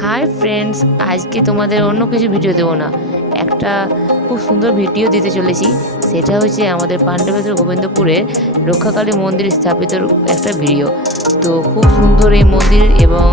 Hi friends, আজকে তোমাদের অন্য কিছু ভিডিও দেবো না, একটা খুব সুন্দর ভিডিও দিতে চলেছি। সেটা হচ্ছে আমাদের পাণ্ডবেশ্বর গোবিন্দপুরের রক্ষাকালী মন্দির স্থাপিত একটা ভিডিও। তো খুব সুন্দর এই মন্দির এবং